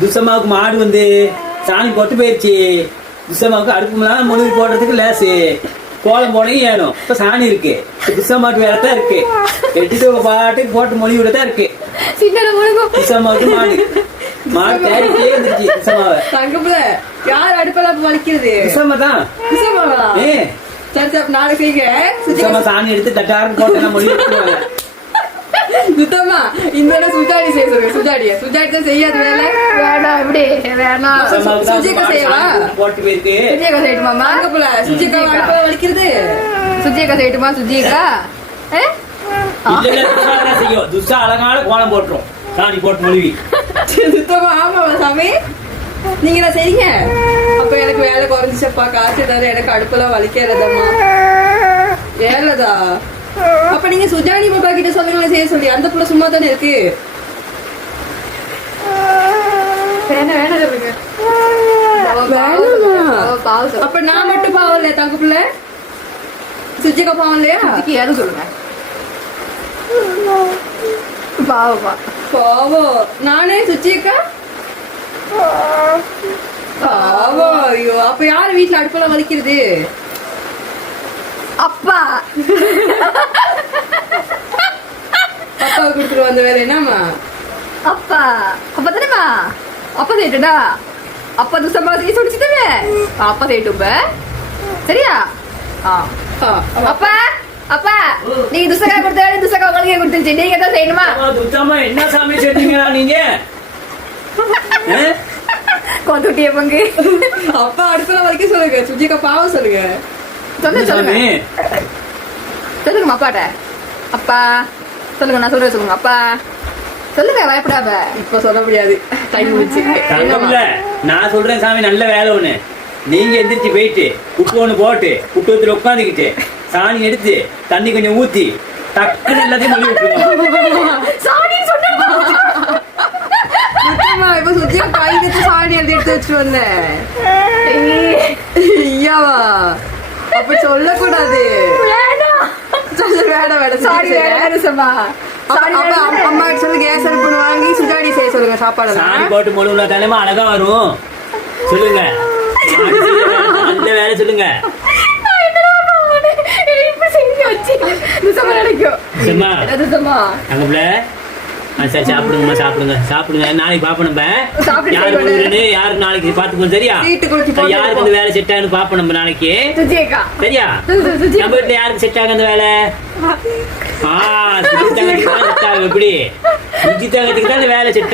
துசமாவுக்கு மாடு வந்து சாணி போட்டு போயிடுச்சு. துசமாவுக்கு அடுப்புலாம் மொழிவு போடுறதுக்கு லேசு கோலம் போனையும் ஏனும். இப்ப சாணி இருக்கு, துசமாவுக்கு வேலை தான் இருக்கு. எட்டு பாட்டுக்கு போட்டு மொழி விடத்தான் இருக்கு. துசமாவுக்கு மாடு தேடிட்டே இருந்துச்சு. துசமாவை தங்கப்புல யார் அடுப்பெல்லாம் வலிக்கிறது? துசமா தான். நாளைக்கு சாணி எடுத்து தட்டாரம் போட்டு மொழி விட்டுருவாங்க. சுத்தமா இந்த சுஜாடி செய்ய சொல்லுங்க. சுஜாடி தான் செய்யாத வேலை. வேணாம் இப்படி வேணாம். சுஜிகா செய்யவா? போட்டு போயிருக்கு. சுஜிகா செய்யட்டுமாமா? தங்கப்புல சுஜிகா அடுப்ப வலிக்கிறது. சுஜிகா செய்யட்டுமா? சுஜிகா செய்யும். துசா அழகான கோலம் போட்டுரும் சாணி போட்டு மொழிவி. சுத்தமா ஆமாவா சாமி? நீங்க என்ன செய்றீங்க? அப்ப எனக்கு வேலை குறைஞ்சிச்சப்பா, காசு ஏதாவது எனக்கு அடுப்பெல்லாம் வலிக்கிறதம்மா. வேலைதா? அப்ப நீங்க சுஜானி பாப்பா கிட்ட சொல்லுங்களேன் செய்ய சொல்லி. அந்த புள்ள சும்மா தானே இருக்கு. அப்ப நான் மட்டும் பாவம் இல்லையா தங்க புள்ள? சுஜிகா பாவம் இல்லையா? யாரும் சொல்லுங்க. பாவமா பாவம். நானே சுஜிகா பாவம். ஐயோ, அப்ப யாரு வீட்டுல அடுப்பெல்லாம் வலிக்கிறது? அப்பா. அப்பாவை கொடுத்துட்டு வந்த வேலை என்னம்மா? அப்பா அப்பா தானேமா? அப்பா செய்யட்டுடா. அப்பா துசமா செய்ய சொல்லிச்சுட்டே. அப்பா செய்யட்டும் சரியா? அப்பா அப்பா நீங்க துசகா கொடுத்தாரு, துசகா உங்களுக்கு கொடுத்துருச்சு. நீங்க தான் செய்யணுமா? துத்தமா என்ன சாமி செஞ்சீங்களா நீங்க? கொத்துட்டிய பங்கு. அப்பா அடுப்பெல்லாம் வலிக்க சொல்லுங்க. சுஜிகா பாவம் சொல்லுங்க. சொல்லுங்க அப்பாட்ட. அப்பா சொல்லுங்க, நான் சொல்றேன் சொல்லுங்க. அப்பா சொல்லுங்க, பயப்படாத. இப்ப சொல்ல முடியாது, டைம் முடிச்சு. நான் சொல்றேன் சாமி, நல்ல வேலை ஒண்ணு. நீங்க எந்திரிச்சு போயிட்டு உப்பு ஒண்ணு போட்டு குட்டத்துல உட்காந்துக்கிட்டு சாணி எடுத்து தண்ணி கொஞ்சம் ஊத்தி டக்குன்னு எல்லாத்தையும் மொழி விட்டுருங்க. இப்ப சுஜிகா கை வச்சு சாணி எடுத்து வச்சுட்டு வந்தேன். ஐயாவா அப்ப சொல்லக்கூடாது. அம்மா சொல்லு கேஸ் அடுப்பு வாங்கி சுஜாடி செய்ய சொல்லுங்க. சாப்பாடு சாணி போட்டு மொழிவுல தலைமா அழகா வரும். சொல்லுங்க அந்த வேலை சொல்லுங்க. சரி சாப்பிடுங்கம்மா, சாப்பிடுங்க. நாளைக்கு பாப்போம் நம்ம யாருக்கு நாளைக்கு பாத்துக்கோம் சரியா? யாருக்கு அந்த வேலை செட் ஆகுன்னு பாப்போம் நம்ம நாளைக்கு சரியா? நம்ம வீட்டுல யாருக்கு செட் ஆகும் அந்த வேலை? எப்படி சுஜிதாங்கத்துக்கு தான் அந்த வேலை செட்